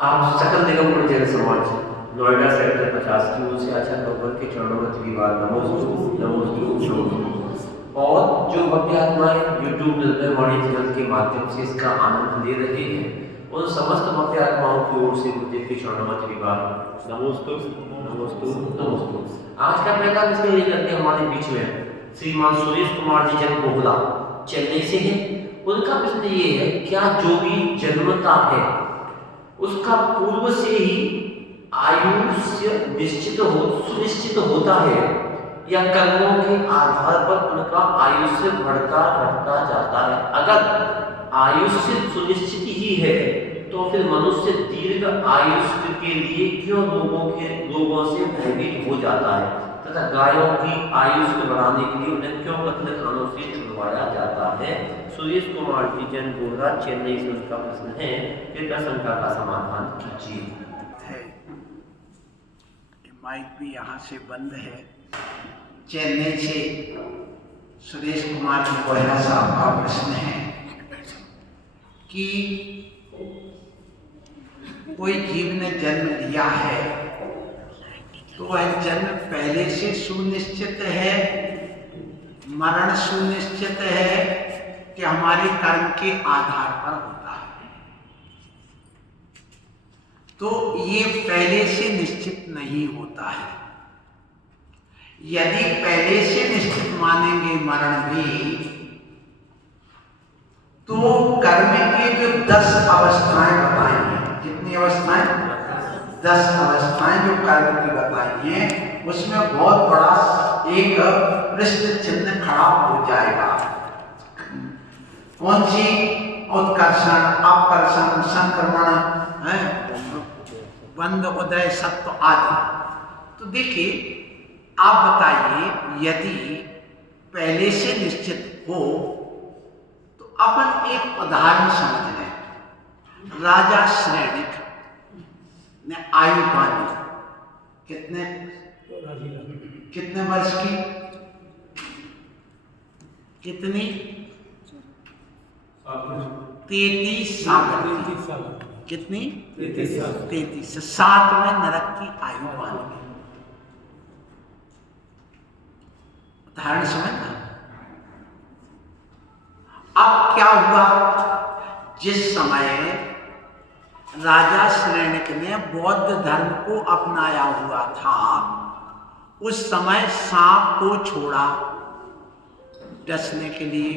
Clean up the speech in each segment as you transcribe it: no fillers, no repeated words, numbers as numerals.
आप सकल निगम जैन समाज नोएडा सेक्टर 50 की ओर से आचार्य भगवान के चरणों में त्रिवार नमोस्तु नमोस्तु नमोस्तु। और जो भव्य आत्माएं यूट्यूब निर्वाणी चैनल के माध्यम से इसका आनंद ले रहे हैं उन समस्त भव्य आत्माओं की ओर से गुरुदेव के चरणों में त्रिवार नमोस्तु नमोस्तु नमोस्तु। आज का पैगाम इसलिए करके हमारे बीच में श्रीमान सुरेश कुमार जी जन बोहला चेन्नई से हैं। उनका प्रश्न ये है, क्या जो भी जन्मता है उसका पूर्व से ही आयुष्य सुनिश्चित होता है या कर्मों के आधार पर उनका आयुष्य बढ़ता घटता जाता है? अगर आयुष्य सुनिश्चित ही है तो फिर मनुष्य दीर्घ आयुष्य के लिए क्यों लोगों से भयभीत हो जाता है तथा गायों की आयुष्य बढ़ाने के लिए उन्हें क्यों कत्ल खानों से छुड़वाया जाता है? सुरेश कुमार जी जन बोहरा चेन्नई से उनका प्रश्न है, कृपया शंका का समाधान कीजिए। माइक भी यहाँ से बंद है। चेन्नई से सुरेश कुमार जी बोहरा साहब का प्रश्न है कि कोई जीव ने जन्म लिया है तो वह जन्म पहले से सुनिश्चित है, मरण सुनिश्चित है कि हमारे कर्म के आधार पर होता है? तो ये पहले से निश्चित नहीं होता है। यदि पहले से निश्चित मानेंगे मरण भी, तो कर्म की जो 10 अवस्थाएं बताई हैं, कितनी अवस्थाएं? 10 अवस्थाएं जो कर्म की बताई हैं, उसमें बहुत बड़ा एक प्रश्न चिन्ह खड़ा हो जाएगा। कौन सी? उत्कर्षण, अपकर्षण, संक्रमण, बंध, उदय, सत्व आदि। तो देखिए, आप बताइए, यदि पहले से निश्चित हो तो अपन एक उदाहरण समझ लें। राजा श्रेणिक ने आयु बांधी कितने वर्ष की? कितनी? 33 साल। कितनी? 33। 7वें नरक की आयु बांधी। उदाहरण समझना। अब क्या हुआ? जिस समय राजा श्रेणिक ने बौद्ध धर्म को अपनाया हुआ था, उस समय सांप को छोड़ा डसने के लिए।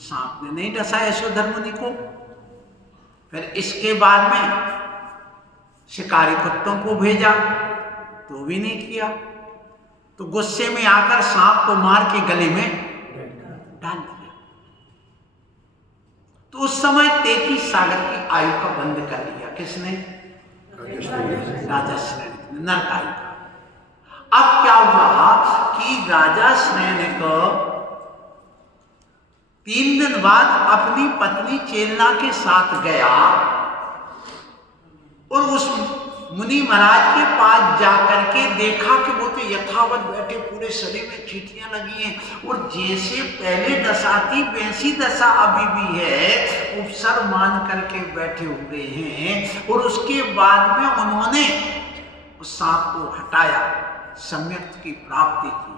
सांप ने नहीं डसा यशोधर्ममुनि को। फिर इसके बाद में शिकारी कुत्तों को भेजा तो भी नहीं किया। तो गुस्से में आकर सांप को मार के गले में डाल दिया। तो उस समय 33 सागर की आयु का बंद कर लिया। किसने? राजा श्रेणिक ने, नरक आयु का। अब क्या हुआ कि राजा श्रेणिक 3 दिन बाद अपनी पत्नी चेलना के साथ गया और उस मुनि महाराज के पास जाकर के देखा कि वो तो यथावत बैठे, पूरे शरीर में चींटियां लगी हैं और जैसे पहले दशा थी वैसी दशा अभी भी है। उपसर मान करके बैठे हुए हैं और उसके बाद में उन्होंने उस सांप को हटाया, सम्यक की प्राप्ति की,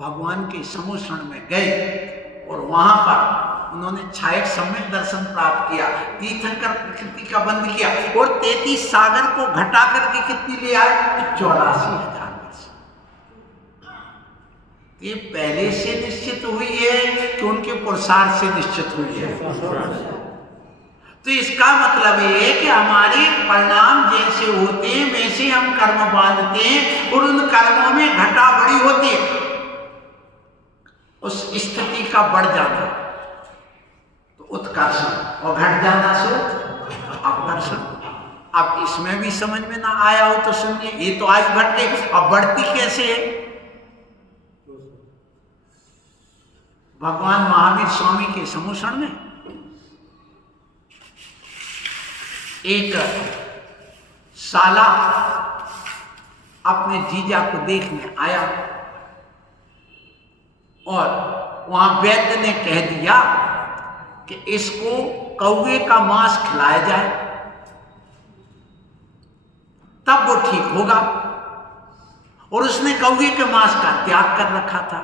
भगवान के समुशरण में गए और वहां पर उन्होंने छायक सम्यक दर्शन प्राप्त किया, तीर्थंकर प्रकृति का बंध किया और 33 सागर को घटा करके कितनी ले आए? 84,000 वर्ष। ये पहले से निश्चित हुई है कि उनके पुरुषार्थ से निश्चित हुई है? तो इसका मतलब है कि हमारे परिणाम जैसे होते हैं वैसे हम कर्म बांधते हैं और उन कर्मों में घटा बढ़ी होती है। उस स्थिति का बढ़ जाना तो उत्कर्षण और घट जाना सो अपकर्षण। अब इसमें भी समझ में ना आया हो तो सुनिए, ये तो आयु घट गई, अब बढ़ती कैसे है? भगवान महावीर स्वामी के समुशरण में एक साला अपने जीजा को देखने आया और वहां वैद्य ने कह दिया कि इसको कौवे का मांस खिलाया जाए। तब वो ठीक होगा। और उसने कौवे के मांस का त्याग कर रखा था,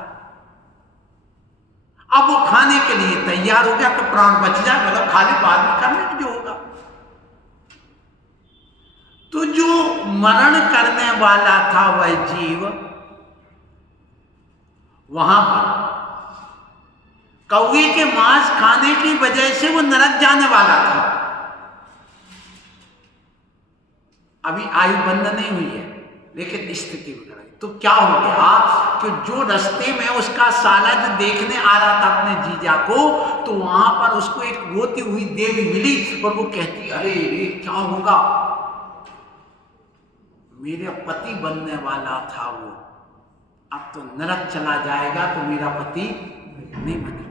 अब वो खाने के लिए तैयार हो गया कि प्राण बच जाए, मतलब खाली बाद में करने जो होगा। तो जो मरण करने वाला था वह जीव वहां पर कौवे के मांस खाने की वजह से वो नरक जाने वाला था। अभी आयु बंद नहीं हुई है, लेकिन स्थिति बिगड़ गई। तो क्या हो गया कि जो रास्ते में उसका साला जो देखने आ रहा था अपने जीजा को, तो वहां पर उसको एक रोती हुई देवी मिली और वो कहती, अरे ये क्या होगा, मेरा पति बनने वाला था वो, अब तो नरक चला जाएगा, तो मेरा पति नहीं बनेगा।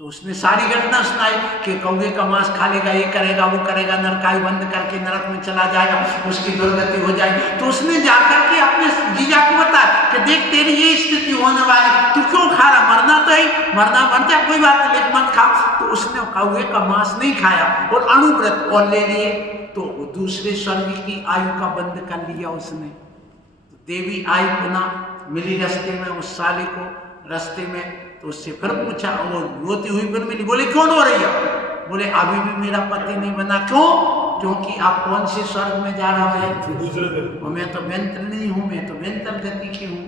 तो उसने सारी घटना सुनाई कि कौवे का मांस खा लेगा, ये करेगा, वो करेगा, नरकाई बंद करके नरक में चला जाएगा, उसकी दुर्गति हो जाएगी। तो उसने जाकर के अपने जीजा को बताया कि देख तेरी ये स्थिति होने वाली, तू क्यों खा रहा, मरना तो है, मरना मर जा, कोई बात नहीं, लेकिन मत खा। तो उसने कौवे का मांस नहीं खाया और अणुव्रत और ले लिए, तो वो दूसरे स्वर्ग की आयु का बंद कर लिया उसने। तो देवी आई पुनः मिली रास्ते में उस साले को, रास्ते में, तो उससे फिर पूछा, वो रोती हुई फिर मिली, बोले क्यों रो रही है, बोले अभी भी मेरा पति नहीं बना। क्यों? क्योंकि आप कौन से स्वर्ग में जा रहा है, और मैं तो व्यंतर नहीं हूं, मैं तो व्यंतर गति की हूं,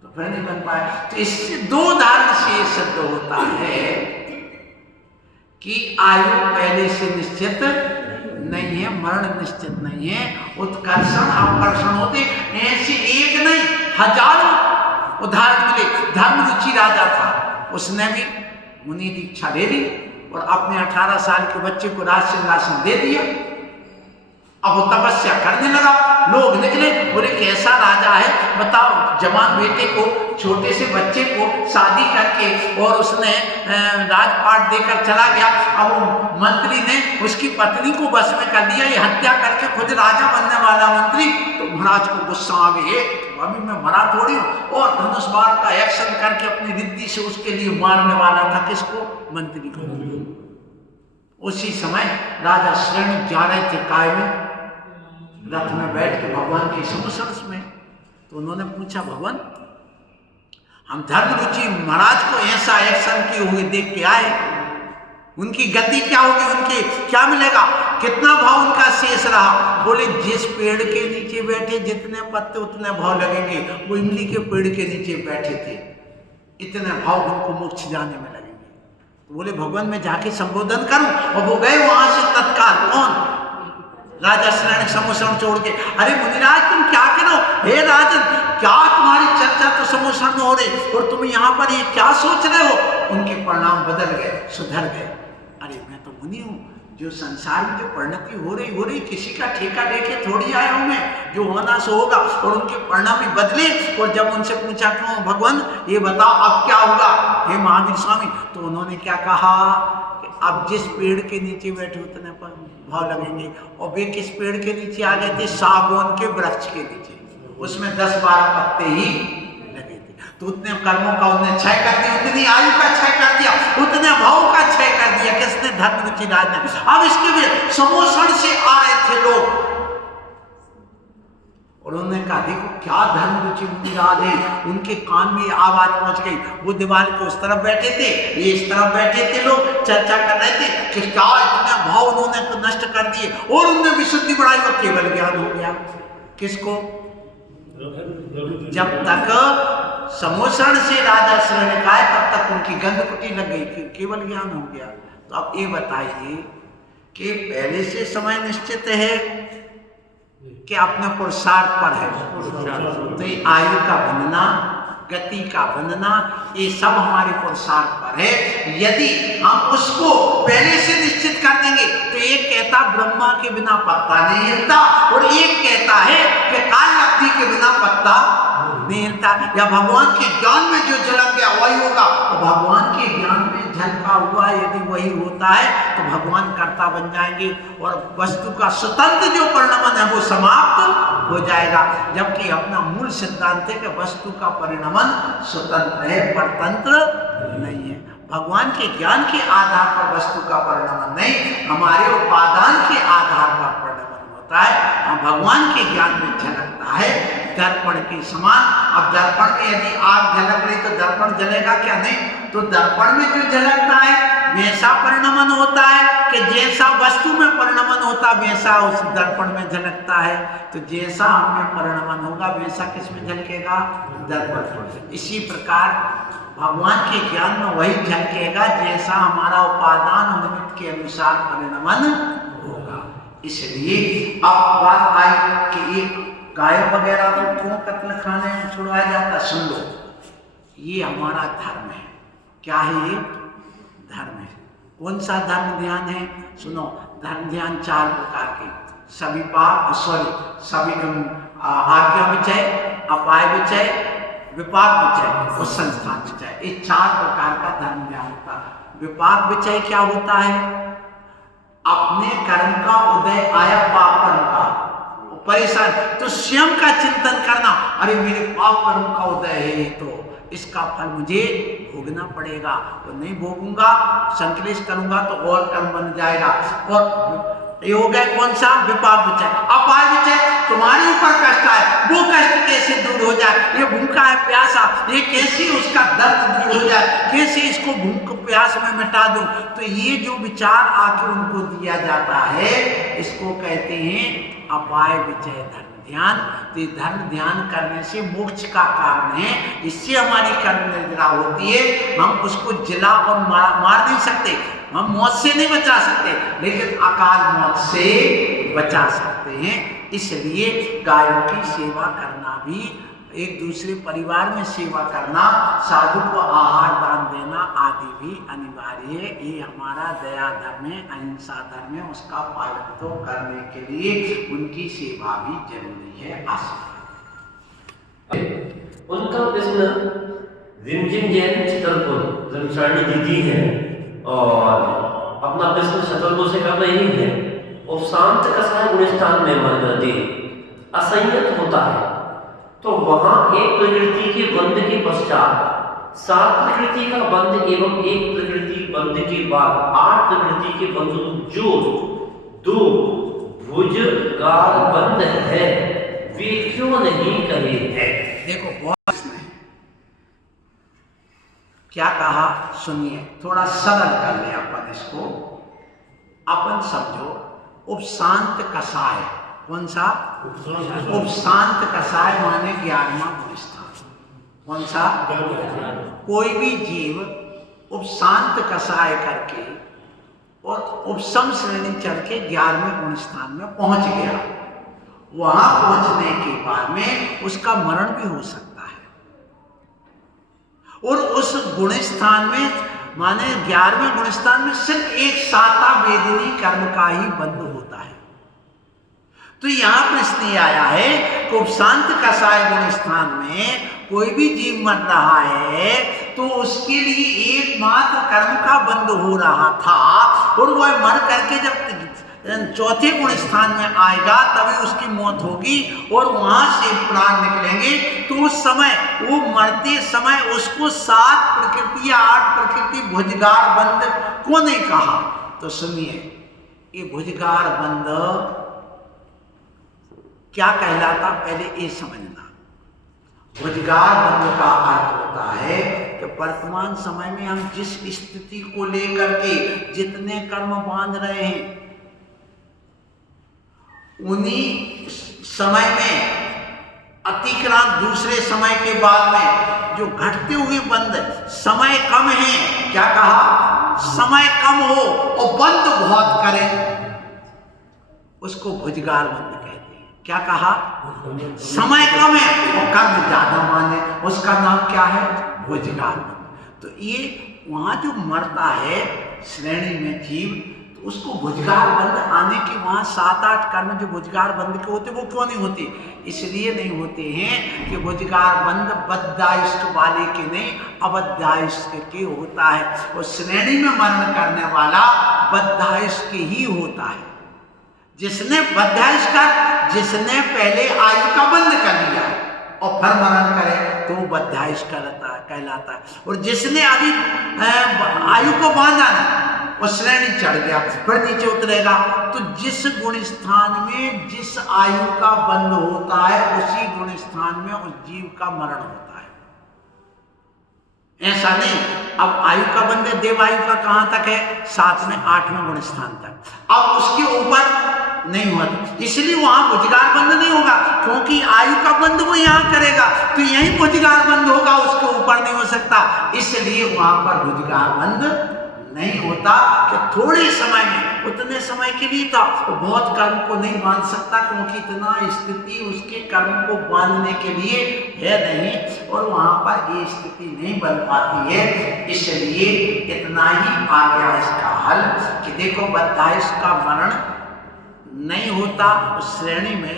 तो फिर नहीं बन पाया। तो इससे दो उदाहरण से ये सिद्ध होता है कि आयु पहले से निश्चित नहीं है, मरण निश्चित नहीं है, उत्कर्षण आकर्षण होते ऐसे एक नहीं हजारों उदाहरण मिले। धर्मरुचि राजा था, उसने भी मुनि दीक्षा ले ली और अपने 18 साल के बच्चे को राज सिंहासन दे दिया। अब वो तपस्या करने लगा, लोग निकले, बोले कैसा राजा है बताओ, जवान बेटे को, छोटे से बच्चे को शादी करके और उसने राजपाट देकर चला गया। अब वो मंत्री ने उसकी पत्नी को बस में कर लिया, ये हत्या करके खुद राजा बनने वाला मंत्री। तो महाराज को गुस्सा आ गया, अभी मैं मरा थोड़ी हूँ, और धनुष बाण का एक्शन करके अपनी रिद्धि से उसके लिए मारने वाला था, किसको, मंत्री को। उसी समय राजा श्रेणी जा रहे थे काय में, रथ में बैठ के भगवान के समुसरस में। तो उन्होंने पूछा, भगवान हम धर्मरुचि महाराज को ऐसा एक्शन किए हुए देख के आए, उनकी गति क्या होगी, उनके क्या मिलेगा, कितना भाव उनका शेष रहा। बोले जिस पेड़ के नीचे बैठे जितने पत्ते उतने भाव लगेंगे, वो इमली के पेड़ के नीचे बैठे थे, इतने भाव उनको मोक्ष जाने में लगेंगे। तो बोले भगवान मैं जाके संबोधन करूं, और वो गए वहां से तत्काल। कौन? राजा श्रेणी समोसरण छोड़ के। अरे मुनिराज तुम क्या करो, हे राजन क्या तुम्हारी चर्चा तो समोसरण में हो रही, और तुम यहाँ पर ये क्या सोच रहे हो। उनके परिणाम बदल गए, सुधर गए। अरे मैं तो मुनि हूँ, जो संसार में जो परिणति हो रही, किसी का ठेका लेके थोड़ी आया हूं मैं, जो होना सो होगा। और उनके परिणाम भी बदले। और जब उनसे पूछा क्यों भगवान ये बताओ अब क्या होगा हे महावीर स्वामी, तो उन्होंने क्या कहा कि अब जिस पेड़ के नीचे बैठे उतने पर भाव लगेंगे। और वे किस पेड़ के नीचे आ गए थे, सागौन के वृक्ष के नीचे, उसमें 10-12 पत्ते ही लगे थे। तो उतने कर्मों का उन्हें क्षय कर दिया, उतनी आयु का क्षय कर दिया, उतने भाव का क्षय कर दिया। किसने? धर्मरुचि राज ने। अब इसके भी समोसण से आ रहे थे लोग, और उन्होंने कहा देखो क्या धर्मरुचि मुनिराज है। उनके कान में आवाज पहुंच गई, वो दीवार के उस तरफ बैठे थे, ये इस तरफ बैठे थे, लोग चर्चा कर रहे थे कि क्या इतने भाव उन्होंने नष्ट कर दिए, और उनने विशुद्धि बढ़ाई और केवल ज्ञान हो गया। किसको? जब तक समोसण से राजा श्रेणी का है तब तक उनकी गंधकुटी लग गई, केवल ज्ञान हो गया। तो अब ये बताइए कि पहले से समय निश्चित है कि अपने पुरुषार्थ पर है। तो ये आयु का बनना, गति का बनना, ये सब हमारे पुरुषार्थ पर है। यदि हम उसको पहले से निश्चित कर देंगे तो एक कहता ब्रह्मा के बिना पत्ता नहीं हिलता, और एक कहता है कि काल लब्धि के बिना पत्ता नहीं हिलता। या भगवान के ज्ञान में जो झलक गया वही होगा, और भगवान के ज्ञान में झलका हुआ यदि वही होता है तो भगवान कर्ता बन जाएंगे, और वस्तु का स्वतंत्र जो परिणमन है वो समाप्त हो जाएगा। जबकि अपना मूल सिद्धांत है कि वस्तु का परिणमन स्वतंत्र है, परतंत्र नहीं है। भगवान के ज्ञान के आधार पर वस्तु का परिणमन नहीं, हमारे उपादान के आधार पर परिणमन होता है। भगवान के ज्ञान में झलकता है दर्पण के समान। अब दर्पण में यदि आग झलक रही तो दर्पण जलेगा क्या? नहीं। तो दर्पण में जो झलकता है वैसा परिणमन होता है कि जैसा वस्तु में परिणमन होता वैसा उस दर्पण में झलकता है। तो जैसा हमें परिणमन होगा वैसा किस में झलकेगा? दर्पण। इसी प्रकार भगवान के ज्ञान में वही झलकेगा जैसा हमारा उपादान निमित्त के अनुसार परिणमन होगा। इसलिए अब बात आई कि ये गाय वगैरह को क्यों कत्ल खाने में छुड़वाया जाता? सुन लो, ये हमारा धर्म है। क्या है ये? धर्म है। कौन सा धर्म ध्यान है? सुनो, धर्म ध्यान 4 प्रकार के, सभी आज्ञा विचय, अपाय विचय, विपाक विचय और संस्थान विचय। ये 4 प्रकार का धर्म ध्यान होता है। विपाक विचय क्या होता है? अपने कर्म का उदय आया पाप कर्म का परेशान तो स्वयं का चिंतन करना, अरे मेरे पाप कर्म का उदय है, ये तो इसका फल मुझे भोगना पड़ेगा, तो नहीं भोगूंगा, संकलेश करूंगा तो और कर्म बन जाएगा। और ये हो गया कौन सा? विपाक विचय। अपाय विचय, तुम्हारे ऊपर कष्ट आए, वो कष्ट कैसे दूर हो जाए? ये भूखा है प्यासा, ये कैसे उसका दर्द दूर हो जाए, कैसे इसको भूख प्यास में मिटा दूं? तो ये जो विचार आके उनको दिया जाता है इसको कहते हैं अपाय विचय धर्म ध्यान। तो ये धर्म ध्यान करने से मोक्ष का कारण है, इससे हमारी कर्म निर्जरा होती है। हम उसको जिला और मार नहीं सकते, हम मौत से नहीं बचा सकते, लेकिन अकाल मौत से बचा सकते हैं। इसलिए गायों की सेवा करना भी, एक दूसरे परिवार में सेवा करना, साधु को आहार दान देना आदि भी अनिवार्य है। ये हमारा दया धर्म है, अहिंसा धर्म है, उसका पालन तो करने के लिए उनकी सेवा भी जरूरी है। उनका प्रश्न रिमझिम जैन चितरपुर ब्रह्मचारिणी दीदी है और अपना प्रश्न छतरपुर से कर रही है। उपशांत कसाय गुणस्थान में मरगदी असंयत होता है तो वहां एक प्रकृति के बंध के पश्चात 7 प्रकृति का बंध एवं एक प्रकृति बंध के बाद 8 प्रकृति के बंध जो 2 भुजगाल बंध है वे क्यों नहीं कहे हैं? देखो बहुत क्या कहा, सुनिए, थोड़ा सरल कर ले अपन इसको। अपन समझो उपशांत कसाय, कौन सा? उपशांत कसाय माने 11वां गुणस्थान। कौन सा? कोई भी जीव उपशांत कसाय करके और उपशम श्रेणी चढ़ के 11वें गुणस्थान में पहुंच गया। वहां पहुंचने के बाद में उसका मरण भी हो सकता है और उस गुणस्थान में माने 11वें गुणस्थान में सिर्फ एक साता वेदिनी कर्म का ही बंध होता है। तो यहां प्रश्न ये आया है कि उपशांत कसाय गुणस्थान में कोई भी जीव मर रहा है तो उसके लिए एकमात्र कर्म का बंध हो रहा था और वह मर करके जब 4थे गुण स्थान में आएगा तभी उसकी मौत होगी और वहां से प्राण निकलेंगे। तो उस समय वो मरते समय उसको 7 प्रकृति या 8 प्रकृति भुजगार बंध को नहीं कहा। तो सुनिए, ये भुजगार बंध क्या कहलाता, पहले ये समझना। भुजगार बंध का अर्थ होता है कि वर्तमान समय में हम जिस स्थिति को लेकर के जितने कर्म बांध रहे हैं उन्हीं समय में अतिक्रांत दूसरे समय के बाद में जो घटते हुए बंध, समय कम है, क्या कहा, समय कम हो और बंध बहुत करे, उसको भुजगार बंध कहते हैं। क्या कहा, समय कम है और कर्म ज्यादा माने, उसका नाम क्या है, भुजगार बंध। तो ये वहां जो मरता है श्रेणी में जीव, उसको भुजगार बंध आने के वहां 7-8 कर्म जो भुजगार बंध के होते वो क्यों नहीं होते, इसलिए नहीं होते हैं कि भुजगार बंध बद्धाइष्ट वाले के नहीं अबद्धाइष्ट के होता है और श्रेणी में मरण करने वाला बद्धाइष्ट के ही होता है। जिसने बद्धाइष्ट कर, जिसने पहले आयु का बंध कर लिया और फिर मरण करे तो वो बद्धाइष्ट कहलाता है। और जिसने अभी आयु को बांधा नहीं, और श्रेणी चढ़ गया, फिर नीचे उतरेगा। तो जिस गुण स्थान में जिस आयु का बंध होता है उसी गुण स्थान में उस जीव का मरण होता है। ऐसा नहीं अब आयु का बंध है, देव आयु का कहां तक है? 7 में 8वें गुण स्थान तक। अब उसके ऊपर नहीं हुआ, इसलिए वहां भुजगार बंध नहीं होगा, क्योंकि आयु का बंध वो यहां करेगा तो यही भुजगार बंध होगा, उसके ऊपर नहीं हो सकता। इसलिए वहां पर भुजगार बंध नहीं होता कि थोड़े समय में, उतने समय के लिए था वो बहुत कर्म को नहीं बांध सकता, क्योंकि इतना स्थिति उसके कर्म को बांधने के लिए है नहीं, और वहां पर ये स्थिति नहीं बन पाती है। इसलिए इतना ही आ गया इसका हल कि देखो बद्धायुष का मरण नहीं होता उस श्रेणी में,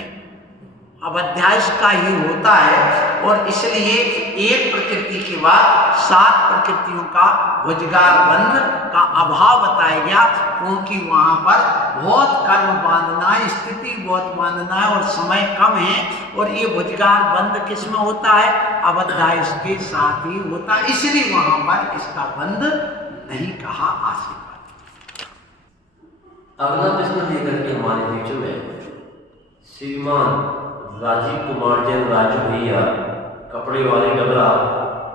अब अध्यायश का ही होता है, और इसलिए एक प्रकृति के बाद 7 प्रकृतियों का भुजगार बंध का अभाव बताया गया, क्योंकि वहां पर बहुत कर्म बांधना है, स्थिति बहुत बांधना है और समय कम है, और ये भुजगार बंध किस में होता है? अवध्यायश के साथ ही होता है, इसलिए वहां पर इसका बंध नहीं कहा। आशीर्वाद। अगला प्रश्न लेकर के हमारे बीच में श्रीमान राजीव कुमार जैन राजू भैया कपड़े वाले डबरा,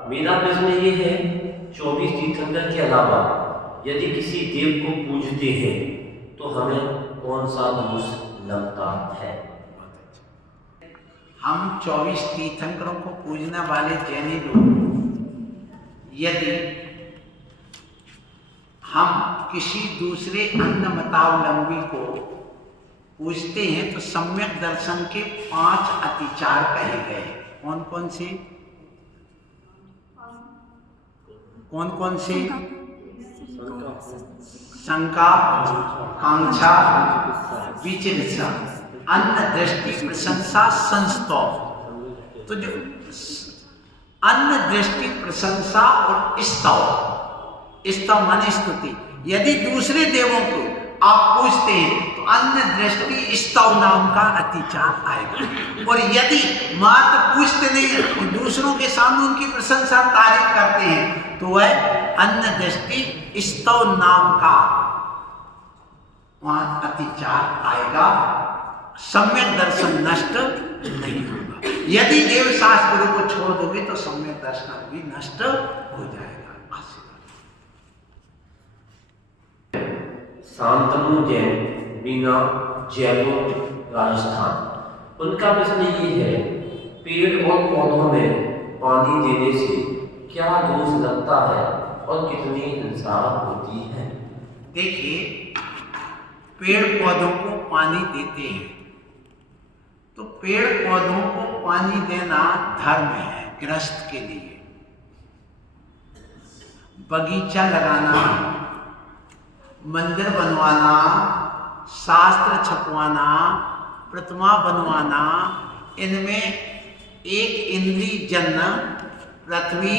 मेरा प्रश्न ये है 24 तीर्थंकर के अलावा यदि किसी देव को पूजते हैं तो हमें कौन सा दोष लगता है? हम 24 तीर्थंकरों को पूजने वाले जैनी लोग यदि हम किसी दूसरे अन्य मतावलंबी को पूछते हैं तो सम्यक दर्शन के 5 अतिचार कहे गए। कौन कौन से? कौन कौन से? शंका, कांक्षा, विचिकित्सा, अन्य दृष्टि, प्रशंसा, संस्तव। तो जो अन्य दृष्टि, प्रशंसा और स्तव, स्तव माने स्तुति, यदि दूसरे देवों को आप पूछते हैं तो अन्य दृष्टि स्तव नाम का अतिचार आएगा। और यदि मात्र पूछते नहीं है तो दूसरों के सामने उनकी प्रशंसा तारीफ करते हैं तो वह अन्य दृष्टि स्तव नाम का वहां अतिचार आएगा। सम्यक दर्शन नष्ट नहीं होगा। यदि देव शास्त्र को छोड़ दोगे तो सम्यक दर्शन भी नष्ट हो जाएगा। शांतनु जैन, बीना, जयपुर, राजस्थान, उनका प्रश्न ये है पेड़ और पौधों में पानी देने से क्या दोष लगता है और कितनी हिंसा होती है? देखिए, पेड़ पौधों को पानी देते हैं तो पेड़ पौधों को पानी देना धर्म है गृहस्थ के लिए। बगीचा लगाना, मंदिर बनवाना, शास्त्र छपवाना, प्रतिमा बनवाना, इनमें एक इंद्रिय जन्य, पृथ्वी,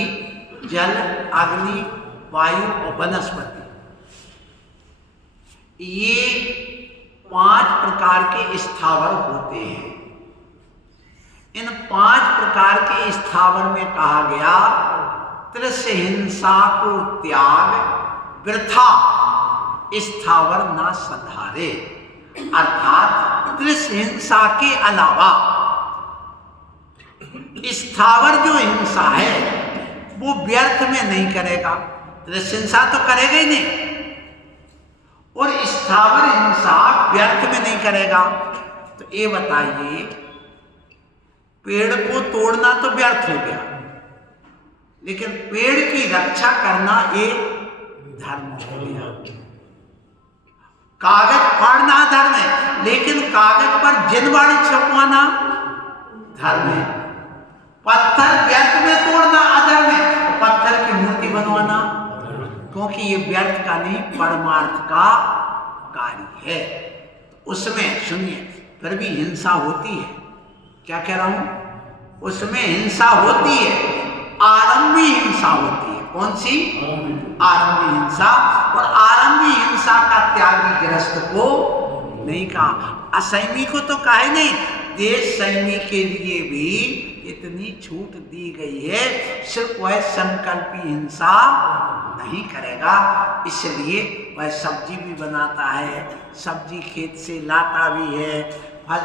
जल, अग्नि, वायु और वनस्पति, ये 5 प्रकार के स्थावर होते हैं। इन 5 प्रकार के स्थावर में कहा गया त्रिस्य हिंसा को त्याग वृथा स्थावर ना संधारे, अर्थात त्रिस्य हिंसा के अलावा स्थावर जो हिंसा है वो व्यर्थ में नहीं करेगा। त्रिस्य हिंसा तो करेगा ही नहीं और स्थावर हिंसा व्यर्थ में नहीं करेगा। तो ये बताइए, पेड़ को तोड़ना तो व्यर्थ हो गया, लेकिन पेड़ की रक्षा करना एक धर्म हो गया। कागज फाड़ना धर्म है, लेकिन कागज पर जिनवाणी छपवाना धर्म है। पत्थर व्यर्थ में तोड़ना अधर्म है, तो पत्थर की मूर्ति बनवाना, क्योंकि ये व्यर्थ का नहीं परमार्थ का कार्य है। उसमें सुनिए, फिर भी हिंसा होती है। क्या कह रहा हूं? उसमें हिंसा होती है, आरंभी हिंसा होती है। कौन सी? आरंभी हिंसा। और आरंभी हिंसा का त्यागी गृहस्थ को नहीं कहा, असैमी को तो कहा नहीं। देश सैमी के लिए भी इतनी छूट दी गई है, सिर्फ वह संकल्पी हिंसा नहीं करेगा। इसलिए वह सब्जी भी बनाता है, सब्जी खेत से लाता भी है, फल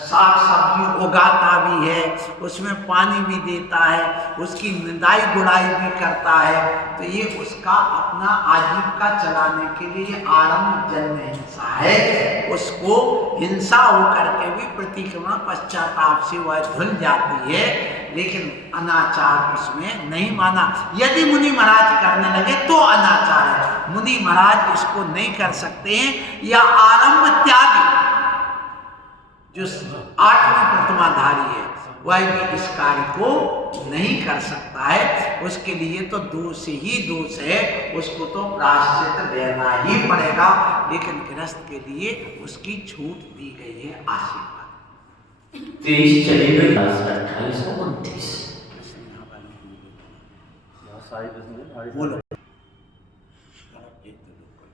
साग सब्जी उगाता भी है, उसमें पानी भी देता है, उसकी निदाई गुड़ाई भी करता है। तो ये उसका अपना आजीविका चलाने के लिए आरंभ जन्म हिंसा है। उसको हिंसा होकर के भी प्रतिक्रमण पश्चाताप से वह धुल जाती है, लेकिन अनाचार उसमें नहीं माना। यदि मुनि महाराज करने लगे तो अनाचार है, मुनि महाराज इसको नहीं कर सकते हैं। या आरंभ त्यागी जो 8वें प्रतिमाधारी है वह भी इस कार्य को नहीं कर सकता है। उसके लिए तो दोष ही दोष है, उसको तो प्रायश्चित देना ही पड़ेगा। लेकिन गृहस्थ के लिए उसकी छूट दी गई है। आशीर्वाद 23 चली गई 28 29 बोलो।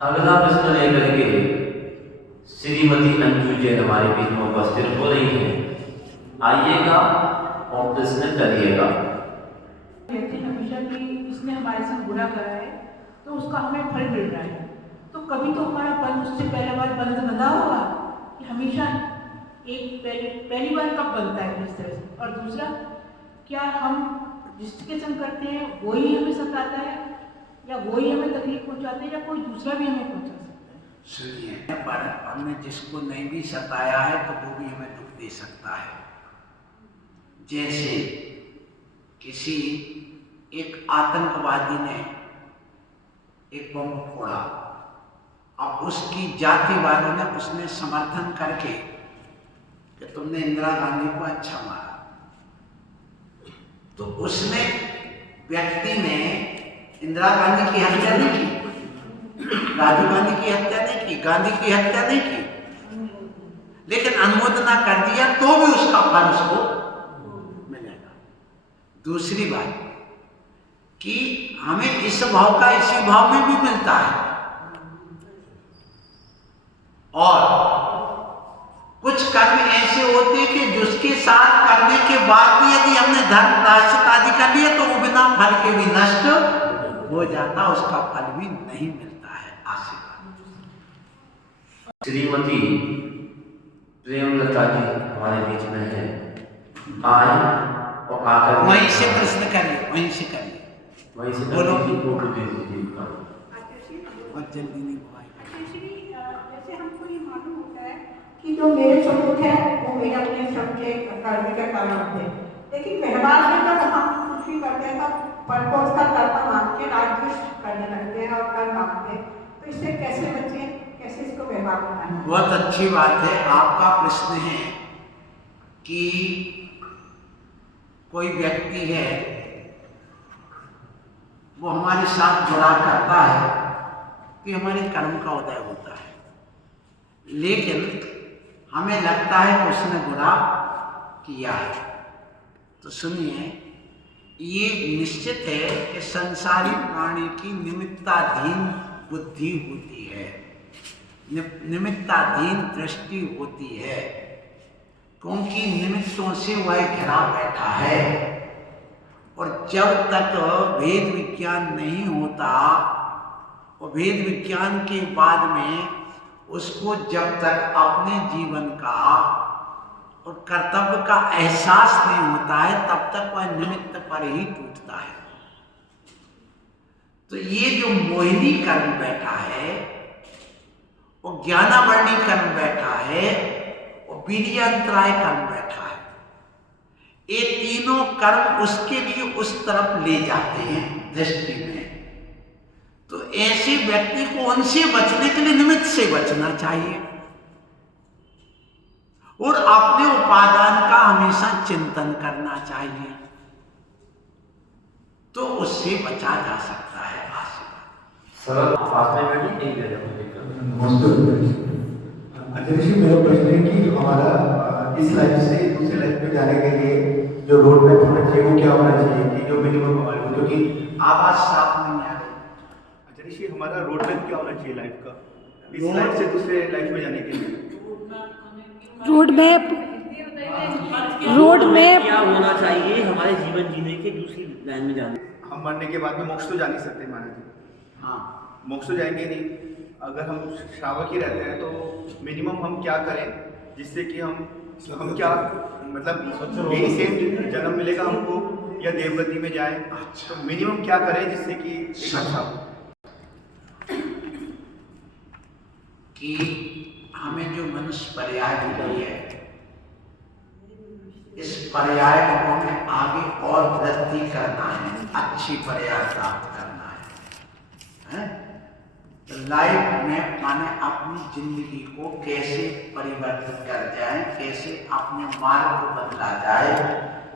अगला प्रश्न लेकर के श्रीमती अंजू जैन हमारे बीच में उपस्थित हो रही है। आइएगा और प्रश्न करिएगा। हमेशा कि इसने हमारे साथ बुरा करा है तो उसका हमें फल मिल रहा है, तो कभी तो हमारा बंध उससे पहले बार बंध बंधा होगा कि हमेशा एक पहली बार कब बनता है इस तरह से। और दूसरा, क्या हम जिसके संग करते हैं वही हमें सताता है या वही हमें तकलीफ पहुंचाते हैं या कोई दूसरा भी हमें पहुंचा सकता है? सुनिए, पर हमने जिसको नहीं भी सताया है तो वो भी हमें दुख दे सकता है। जैसे किसी एक आतंकवादी ने एक बम फोड़ा, अब उसकी जाति वालों ने उसने समर्थन करके कि तुमने इंदिरा गांधी को अच्छा मारा, तो उसने व्यक्ति ने इंदिरा गांधी की हत्या नहीं की, राजीव गांधी की हत्या नहीं की, गांधी की हत्या नहीं की, लेकिन अनुमोदना कर दिया तो भी उसका फल उसको मिलेगा। दूसरी बात कि हमें इस भाव का इसी भाव में भी मिलता है। और कुछ कर्म ऐसे होते हैं कि जिसके साथ करने के बाद भी यदि हमने धर्म प्रायश्चित आदि कर लिया तो वो बिना फल के भी नष्ट हो जाता, उसका फल भी नहीं मिलता है। आशीर्वाद। श्रीमती प्रेमलता जी हमारे बीच में है, आए और आकर वहीं से प्रश्न करिए, वहीं से करिए, वहीं से बोलो। और जल्दी नहीं जैसे हमको ये मालूम होता है कि जो मेरे सबूत है वो मेरे अपने सबके कर्म के कारण थे, लेकिन व्यवहार में जब हम कुछ भी करते हैं तब पर को उसका कर्ता मान के राजद्वेष करने लगते हैं और कर्म मांगते हैं, तो इससे कैसे बचे, कैसे इसको व्यवहार बनाना? बहुत अच्छी बात है। आपका प्रश्न है कि कोई व्यक्ति है वो हमारे साथ बुरा करता है कि हमारे कर्म का उदय होता है, लेकिन हमें लगता है कि उसने बुरा किया है। तो सुनिए, ये निश्चित है कि संसारी प्राणी की निमित्ताधीन बुद्धि होती है, निमित्ताधीन दृष्टि होती है, क्योंकि निमित्तों से वह घिरा बैठा है। और जब तक वेद विज्ञान नहीं होता और वेद विज्ञान के बाद में उसको जब तक अपने जीवन का और कर्तव्य का एहसास नहीं होता है तब तक वह निमित्त पर ही टूटता है। तो ये जो मोहिनी कर्म बैठा है और ज्ञानावर्णी कर्म बैठा है और वीर्यंतराय कर्म बैठा है, ये तीनों कर्म उसके लिए उस तरफ ले जाते हैं दृष्टि में। तो ऐसे व्यक्ति को उनसे बचने के लिए निमित्त से बचना चाहिए और अपने उपादान का हमेशा चिंतन करना चाहिए, तो उससे बचा जा सकता है। सरल पास में बैठी नहीं दे रहे। जी, मेरा प्रश्न है कि हमारा इस लाइफ से दूसरी लाइफ में जाने के लिए जो रोड मैप होना चाहिए वो क्या होना चाहिए कि जो मिनिमम हमारे को, क्योंकि आवाज साफ नहीं आ रही। अच्छा ऋषि, हमारा रोड मैप क्या होना चाहिए लाइफ का, इस लाइफ से दूसरे लाइफ में जाने के लिए? रोड मैप क्या होना चाहिए हमारे जीवन जीने के दूसरी लाइन में जाने? हम मरने के बाद में मोक्ष तो जा नहीं सकते महाराज जी। हाँ, मोक्ष तो जाएंगे नहीं। अगर हम श्रावक ही रहते हैं तो मिनिमम हम क्या करें जिससे कि हम क्या मतलब यही सेम जन्म मिलेगा हमको या देवगति में जाए। अच्छा। तो मिनिमम क्या करें जिससे कि एक अच्छा हो। कि हमें जो मनुष्य पर्याय मिली है, इस पर्याय को हमें आगे और वृद्धि करना है, अच्छी पर्याय प्राप्त करना है? तो लाइफ में माने अपनी जिंदगी को कैसे परिवर्तित कर जाए, कैसे अपने मार्ग को बदला जाए,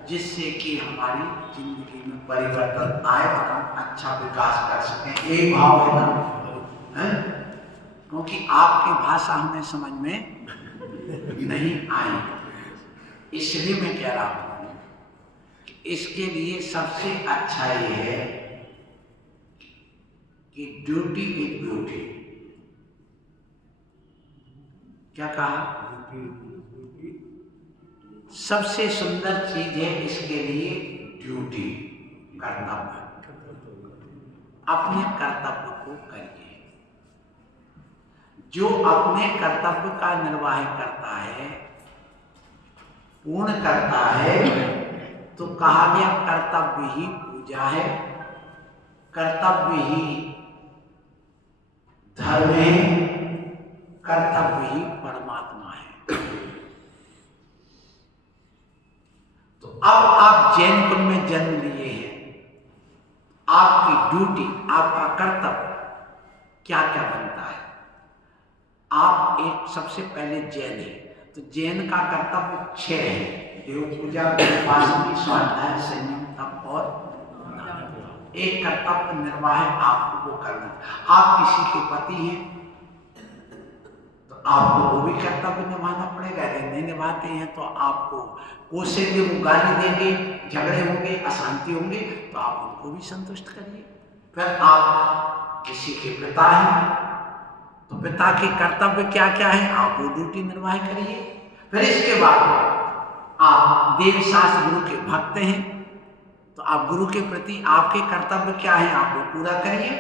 जिससे कि हमारी जिंदगी में परिवर्तन आए और हम अच्छा विकास कर सकें। एक भाव है ना, क्योंकि आपकी भाषा हमें समझ में नहीं आई, इसलिए मैं कह रहा हूं कि इसके लिए सबसे अच्छा ये है कि ड्यूटी इज ब्यूटी। क्या कहा? सबसे सुंदर चीज है इसके लिए ड्यूटी, कर्तव्य। अपने कर्तव्य को करिए। जो अपने कर्तव्य का निर्वाह करता है, पूर्ण करता है, तो कहा गया कर्तव्य ही पूजा है, कर्तव्य ही धर्म है, कर्तव्य ही परमात्मा है। तो अब आप जैन कुल में जन्म लिए हैं, आपकी ड्यूटी, आपका कर्तव्य क्या क्या बनता है? आप एक सबसे पहले जैन है, तो जैन का कर्तव्य 6 है: देव पूजा, उपासना, स्वाध्याय, संयम, तप और दान। एक कर्तव्य निर्वाह आपको वो करना। आप किसी के पति हैं तो आपको वो भी कर्तव्य निभाना पड़ेगा। अगर नहीं निभाते हैं तो आपको कोसेंगे, वो गाली देंगे, झगड़े होंगे, अशांति होंगे, तो आप उनको भी संतुष्ट करिए। फिर आप किसी के पिता हैं तो पिता के कर्तव्य क्या क्या है, आप वो ड्यूटी निर्वाह करिए। फिर इसके बाद आप देव शास्त्र गुरु के भक्त हैं तो आप गुरु के प्रति आपके कर्तव्य क्या है, आप वो पूरा करिए।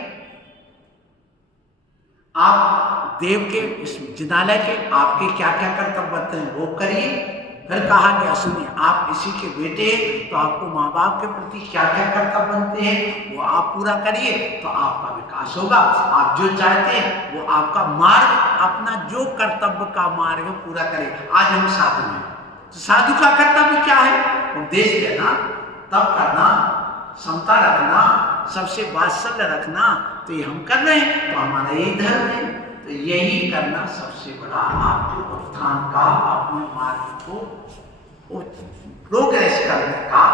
आप देव के इस जिनालय के आपके क्या क्या कर्तव्य बनते हैं वो करिए। फिर कहा गया, सुनिए, आप इसी के बेटे हैं तो आपको माँ बाप के प्रति क्या क्या कर्तव्य बनते हैं वो आप पूरा करिए, तो आपका विकास होगा। आप जो चाहते हैं वो आपका मार्ग, अपना जो कर्तव्य का मार्ग है पूरा करें। आज हम साधु हैं तो साधु का कर्तव्य क्या है? उपदेश देना, तप करना, समता रखना, सबसे वात्सल्य रखना, तो ये हम कर रहे हैं, तो हमारा यही धर्म है। तो यही करना सबसे बड़ा आपके उत्थान का, अपने मार्ग को प्रोग्रेस करने का